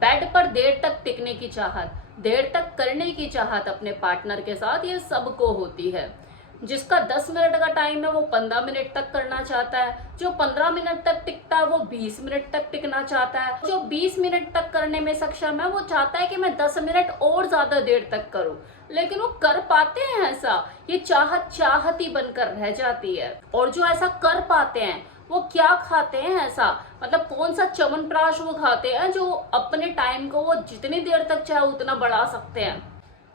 Bed पर देर तक टिकने की चाहत, देर तक करने की चाहत अपने पार्टनर के साथ, ये सबको होती है। जिसका 10 मिनट का टाइम है वो 15 मिनट तक करना चाहता है, जो 15 मिनट तक टिकता है वो 20 मिनट तक टिकना चाहता है, जो 20 मिनट तक करने में सक्षम है वो चाहता है कि मैं 10 मिनट और ज्यादा देर तक करूं। लेकिन वो कर पाते हैं ऐसा? ये चाहत चाहत ही बनकर रह जाती है। और जो ऐसा कर पाते हैं वो क्या खाते हैं ऐसा, मतलब कौन सा च्यवनप्राश वो खाते हैं जो अपने टाइम को वो जितनी देर तक चाहे उतना बढ़ा सकते हैं।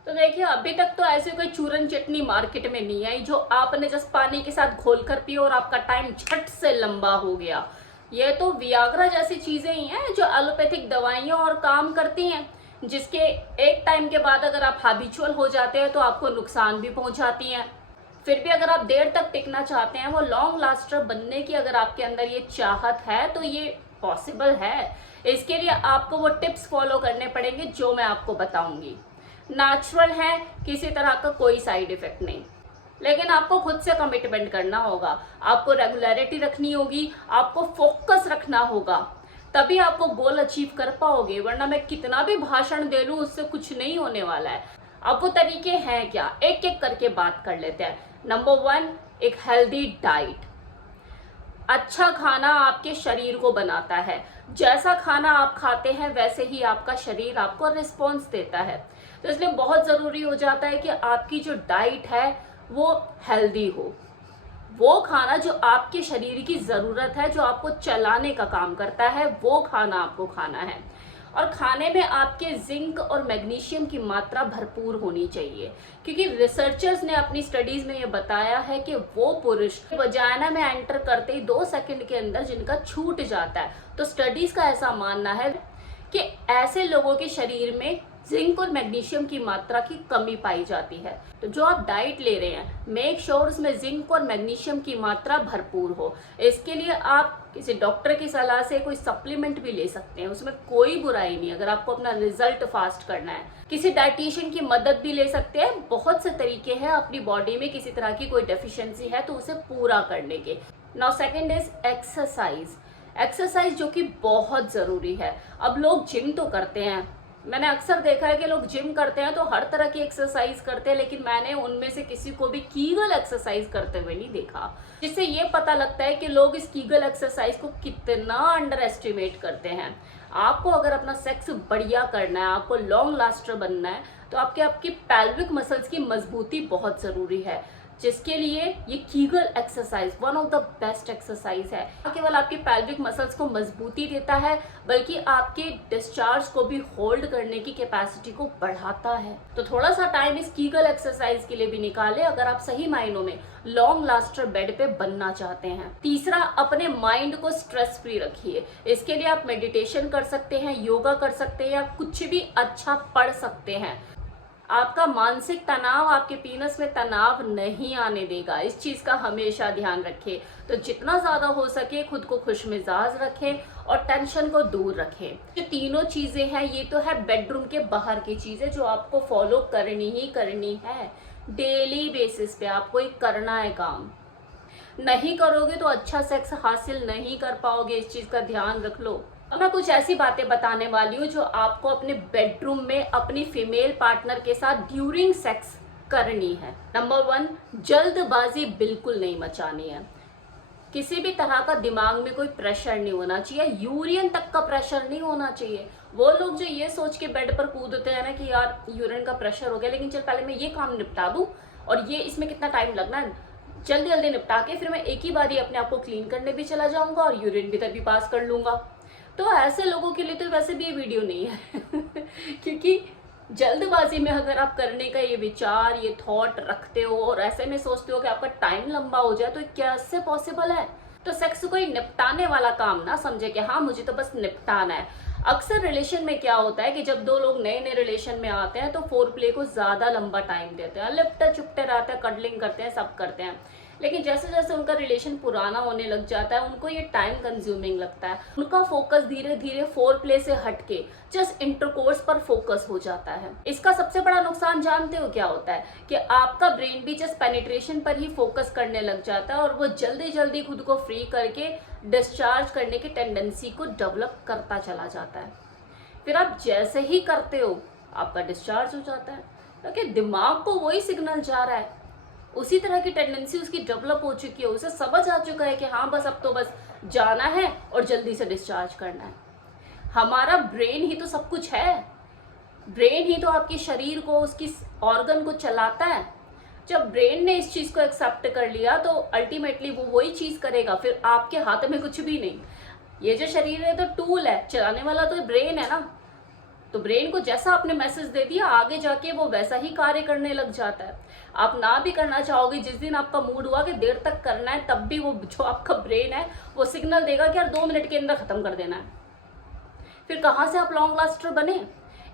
तो देखिए, अभी तक तो ऐसे कोई चूरन चटनी मार्केट में नहीं आई जो आपने जस्ट पानी के साथ घोल कर पिया और आपका टाइम झट से लंबा हो गया। ये तो वियाग्रा जैसी चीजें ही हैं जो एलोपैथिक दवाइयां और काम करती हैं, जिसके एक टाइम के बाद अगर आप हैबिचुअल हो जाते हैं तो आपको नुकसान भी पहुंचाती हैं। फिर भी अगर आप देर तक टिकना चाहते हैं, वो लॉन्ग लास्टर बनने की अगर आपके अंदर ये चाहत है तो ये पॉसिबल है। इसके लिए आपको वो टिप्स फॉलो करने पड़ेंगे जो मैं आपको बताऊंगी। नेचुरल है, किसी तरह का कोई साइड इफेक्ट नहीं, लेकिन आपको खुद से कमिटमेंट करना होगा, आपको रेगुलरिटी रखनी होगी, आपको फोकस रखना होगा, तभी आपको गोल अचीव कर पाओगे। वरना मैं कितना भी भाषण दे लूं उससे कुछ नहीं होने वाला है। अब वो तरीके हैं क्या, एक एक करके बात कर लेते हैं। नंबर 1, एक हेल्दी डाइट। अच्छा खाना आपके शरीर को बनाता है। जैसा खाना आप खाते हैं वैसे ही आपका शरीर आपको रिस्पॉन्स देता है। तो इसलिए बहुत जरूरी हो जाता है कि आपकी जो डाइट है वो हेल्दी हो। वो खाना जो आपके शरीर की जरूरत है, जो आपको चलाने का काम करता है, वो खाना आपको खाना है। और खाने में आपके जिंक और मैग्नीशियम की मात्रा भरपूर होनी चाहिए, क्योंकि रिसर्चर्स ने अपनी स्टडीज में ये बताया है कि वो पुरुष वजाइना में एंटर करते ही 2 सेकंड के अंदर जिनका छूट जाता है, तो स्टडीज का ऐसा मानना है कि ऐसे लोगों के शरीर में जिंक और मैग्नीशियम की मात्रा की कमी पाई जाती है। तो जो आप डाइट ले रहे हैं, मेक श्योर उसमें जिंक और मैग्नीशियम की मात्रा भरपूर हो। इसके लिए आप किसी डॉक्टर की सलाह से कोई सप्लीमेंट भी ले सकते हैं, उसमें कोई बुराई नहीं अगर आपको अपना रिजल्ट फास्ट करना है। किसी डाइटिशियन की मदद भी ले सकते हैं। बहुत से तरीके हैं अपनी बॉडी में किसी तरह की कोई डेफिशिएंसी है तो उसे पूरा करने के। Now second is exercise. Exercise जो कि बहुत जरूरी है। अब लोग जिम तो करते हैं, मैंने अक्सर देखा है कि लोग जिम करते हैं तो हर तरह की एक्सरसाइज करते हैं, लेकिन मैंने उनमें से किसी को भी कीगल एक्सरसाइज करते हुए नहीं देखा। जिससे ये पता लगता है कि लोग इस कीगल एक्सरसाइज को कितना अंडर एस्टिमेट करते हैं। आपको अगर अपना सेक्स बढ़िया करना है, आपको लॉन्ग लास्टर बनना है, तो आपकी पेल्विक मसल्स की मजबूती बहुत जरूरी है, जिसके लिए ये Kegel exercise one of the best exercise है। केवल आपकी पेल्विक मसल्स को मजबूती देता है, बल्कि आपके डिस्चार्ज को भी होल्ड करने की कैपेसिटी को बढ़ाता है। तो थोड़ा सा टाइम इस कीगल एक्सरसाइज के लिए भी निकालें अगर आप सही मायनों में लॉन्ग लास्टर बेड पे बनना चाहते हैं। तीसरा, अपने माइंड को स्ट्रेस फ्री रखिए। इसके लिए आप मेडिटेशन कर सकते हैं, योगा कर सकते हैं, या कुछ भी अच्छा पढ़ सकते हैं। आपका मानसिक तनाव आपके पीनस में तनाव नहीं आने देगा, इस चीज का हमेशा ध्यान रखें। तो जितना ज्यादा हो सके खुद को खुश मिजाज रखें और टेंशन को दूर रखें। जो तीनों चीजें हैं ये तो है बेडरूम के बाहर की चीजें जो आपको फॉलो करनी ही करनी है। डेली बेसिस पे आपको एक करना है काम। नहीं करोगे तो अच्छा सेक्स हासिल नहीं कर पाओगे, इस चीज का ध्यान रख लो। अब मैं कुछ ऐसी बातें बताने वाली हूँ जो आपको अपने बेडरूम में अपनी फीमेल पार्टनर के साथ ड्यूरिंग सेक्स करनी है। नंबर 1, जल्दबाजी बिल्कुल नहीं मचानी है। किसी भी तरह का दिमाग में कोई प्रेशर नहीं होना चाहिए, यूरिन तक का प्रेशर नहीं होना चाहिए। वो लोग जो ये सोच के बेड पर कूदते हैं ना कि यार यूरिन का प्रेशर हो गया, लेकिन चल पहले मैं ये काम निपटा दूं और ये इसमें कितना टाइम लगना है, जल्दी जल्दी निपटा के फिर मैं एक ही बार ही अपने आप को क्लीन करने भी चला जाऊंगा और यूरिन भी तभी पास कर लूंगा। तो ऐसे लोगों के लिए तो वैसे भी ये वीडियो नहीं है क्योंकि जल्दबाजी में अगर आप करने का ये विचार, ये थॉट रखते हो और ऐसे में सोचते हो कि आपका टाइम लंबा हो जाए, तो कैसे पॉसिबल है। तो सेक्स कोई निपटाने वाला काम ना समझे कि हाँ मुझे तो बस निपटाना है। अक्सर रिलेशन में क्या होता है कि जब दो लोग नए नए रिलेशन में आते हैं तो फोर प्ले को ज्यादा लंबा टाइम देते हैं, लिपटे चुपटे रहते हैं, कडलिंग करते हैं, सब करते हैं। लेकिन जैसे जैसे उनका रिलेशन पुराना होने लग जाता है उनको ये टाइम कंज्यूमिंग लगता है। उनका फोकस धीरे धीरे फोर प्ले से हटके जस्ट इंटरकोर्स पर फोकस हो जाता है। इसका सबसे बड़ा नुकसान जानते हो क्या होता है कि आपका ब्रेन भी जस्ट पेनिट्रेशन पर ही फोकस करने लग जाता है और वो जल्दी जल्दी खुद को फ्री करके डिस्चार्ज करने की टेंडेंसी को डेवलप करता चला जाता है। फिर आप जैसे ही करते हो आपका डिस्चार्ज हो जाता है, क्योंकि दिमाग को वही सिग्नल जा रहा है, उसी तरह की टेंडेंसी उसकी डेवलप हो चुकी है, उसे समझ आ चुका है कि हाँ बस अब तो बस जाना है और जल्दी से डिस्चार्ज करना है। हमारा ब्रेन ही तो सब कुछ है, ब्रेन ही तो आपके शरीर को, उसकी ऑर्गन को चलाता है। जब ब्रेन ने इस चीज को एक्सेप्ट कर लिया तो अल्टीमेटली वो वही चीज करेगा, फिर आपके हाथ में कुछ भी नहीं। ये जो शरीर है तो टूल है, चलाने वाला तो ब्रेन है ना। तो ब्रेन को जैसा आपने मैसेज दे दिया, आगे जाके वो वैसा ही कार्य करने लग जाता है। आप ना भी करना चाहोगे, जिस दिन आपका मूड हुआ कि देर तक करना है, तब भी वो जो आपका ब्रेन है वो सिग्नल देगा कि यार 2 मिनट के अंदर खत्म कर देना है। फिर कहाँ से आप लॉन्ग लास्टर बने?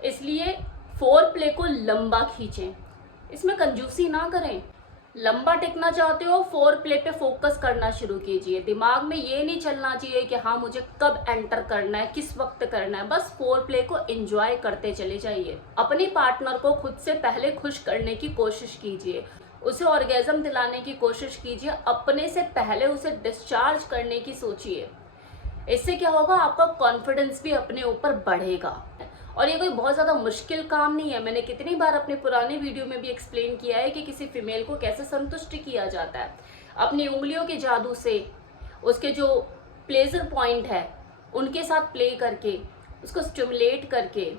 इसलिए फोर प्ले को लंबा खींचें, इसमें कंजूसी ना करें। लंबा टिकना चाहते हो, फोर प्ले पे फोकस करना शुरू कीजिए। दिमाग में ये नहीं चलना चाहिए कि हाँ मुझे कब एंटर करना है, किस वक्त करना है। बस फोर प्ले को एंजॉय करते चले जाइए। अपने पार्टनर को खुद से पहले खुश करने की कोशिश कीजिए, उसे ऑर्गेजम दिलाने की कोशिश कीजिए, अपने से पहले उसे डिस्चार्ज करने की सोचिए। इससे क्या होगा, आपका कॉन्फिडेंस भी अपने ऊपर बढ़ेगा। और ये कोई बहुत ज़्यादा मुश्किल काम नहीं है। मैंने कितनी बार अपने पुराने वीडियो में भी एक्सप्लेन किया है कि किसी फीमेल को कैसे संतुष्ट किया जाता है। अपनी उंगलियों के जादू से, उसके जो प्लेजर पॉइंट है उनके साथ प्ले करके, उसको स्टिमुलेट करके,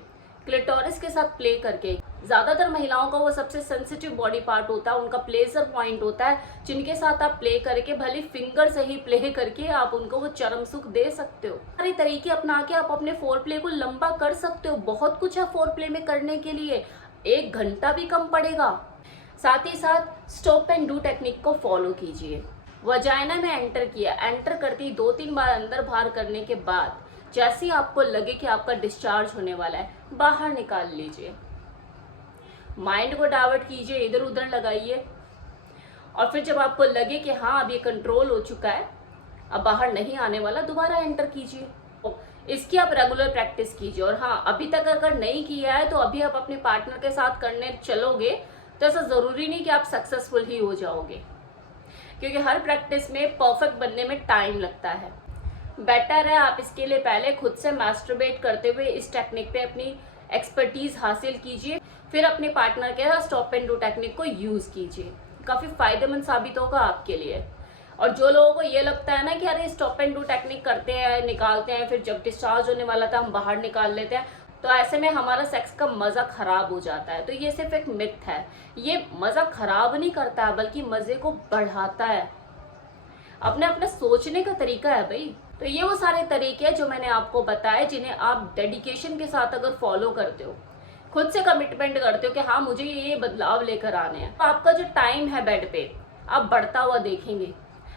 क्लिटोरिस के साथ प्ले करके। ज़्यादातर महिलाओं का वो सबसे सेंसिटिव बॉडी पार्ट होता है, उनका प्लेजर पॉइंट होता है, जिनके साथ आप प्ले करके, भले फिंगर से ही प्ले करके आप उनको वो चरम सुख दे सकते हो। सारे तरीके अपना के आप अपने फोर प्ले को लंबा कर सकते हो। बहुत कुछ है फोर प्ले में करने के लिए, 1 घंटा भी कम पड़ेगा। साथ ही साथ स्टॉप एंड डू टेक्निक को फॉलो कीजिए। वजाइना में एंटर किया, एंटर करते ही 2-3 बार अंदर बाहर करने के बाद जैसे ही आपको लगे कि आपका डिस्चार्ज होने वाला है, बाहर निकाल लीजिए। माइंड को डाइवर्ट कीजिए, इधर उधर लगाइए, और फिर जब आपको लगे कि हाँ अब ये कंट्रोल हो चुका है, अब बाहर नहीं आने वाला, दोबारा एंटर कीजिए। इसकी आप रेगुलर प्रैक्टिस कीजिए। और हाँ, अभी तक अगर नहीं किया है तो अभी आप अपने पार्टनर के साथ करने चलोगे तो ऐसा ज़रूरी नहीं कि आप सक्सेसफुल ही हो जाओगे, क्योंकि हर प्रैक्टिस में परफेक्ट बनने में टाइम लगता है। बेटर है आप इसके लिए पहले खुद से मास्टरबेट करते हुए इस टेक्निक पे अपनी एक्सपर्टीज हासिल कीजिए, फिर अपने पार्टनर के साथ स्टॉप एंड डू टेक्निक को यूज कीजिए। काफी फायदेमंद साबित होगा आपके लिए। और जो लोगों को ये लगता है ना कि अरे स्टॉप एंड डू टेक्निक करते हैं, निकालते हैं, फिर जब डिस्चार्ज होने वाला था हम बाहर निकाल लेते हैं, तो ऐसे में हमारा सेक्स का मजा खराब हो जाता है। तो ये सिर्फ एक मिथ है। ये मजा खराब नहीं करता है, बल्कि मजे को बढ़ाता है। अपने अपने सोचने का तरीका है भाई। तो ये वो सारे तरीके हैं जो मैंने आपको बताए, जिन्हें आप डेडिकेशन के साथ अगर फॉलो करते हो, खुद से कमिटमेंट करते हो कि हाँ मुझे ये बदलाव लेकर आने हैं, तो आपका जो टाइम है बेड पे आप बढ़ता हुआ देखेंगे।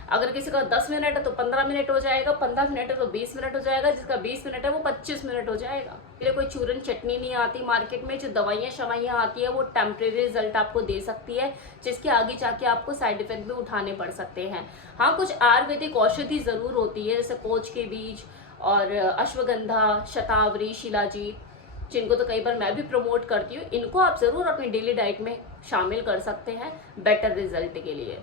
अगर किसी का 10 मिनट है तो 15 मिनट हो जाएगा, 15 मिनट है तो 20 मिनट हो जाएगा, जिसका 20 मिनट है वो 25 मिनट हो जाएगा। इसलिए कोई चूरन चटनी नहीं आती मार्केट में। जो दवाइयाँ शवाइयाँ आती है वो टेम्परेरी रिजल्ट आपको दे सकती है, जिसके आगे जाके आपको साइड इफेक्ट भी उठाने पड़ सकते हैं। हाँ, कुछ आयुर्वेदिक औषधि जरूर होती है, जैसे पोच के बीज और अश्वगंधा, शतावरी, शिलाजीत, जिनको तो कई बार मैं भी प्रमोट करती हूँ। इनको आप जरूर अपनी डेली डाइट में शामिल कर सकते हैं बेटर रिजल्ट के लिए।